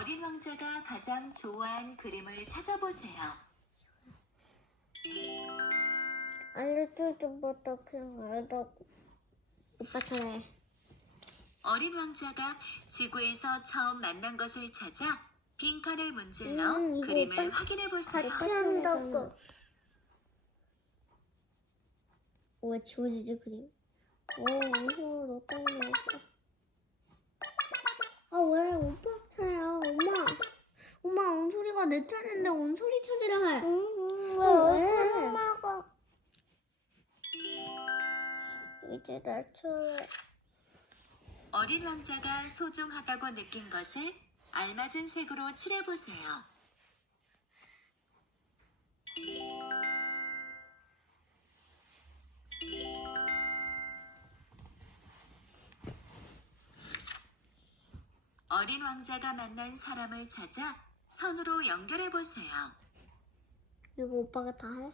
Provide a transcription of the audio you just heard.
어린 왕자가 가장 좋아한 그림을 찾아보세요. 못다 그냥 알다고. 오빠 차례. 어린 왕자가 지구에서 처음 만난 것을 찾아 빈칸을 문질러 음, 이거 그림을 오빠 확인해 보세요. 같이 한다고. 왜 지워지지 그림? 오, 이거 거 없어? 아, 왜 오빠 차례야, 엄마? 엄마 온소리가 내 차례인데 온 소리 처리를 해. 왜? 엄마가. 이제 내 차례. 어린 왕자가 소중하다고 느낀 것을 알맞은 색으로 칠해보세요. 어린 왕자가 만난 사람을 찾아 선으로 연결해 보세요. 이거 오빠가 다 해?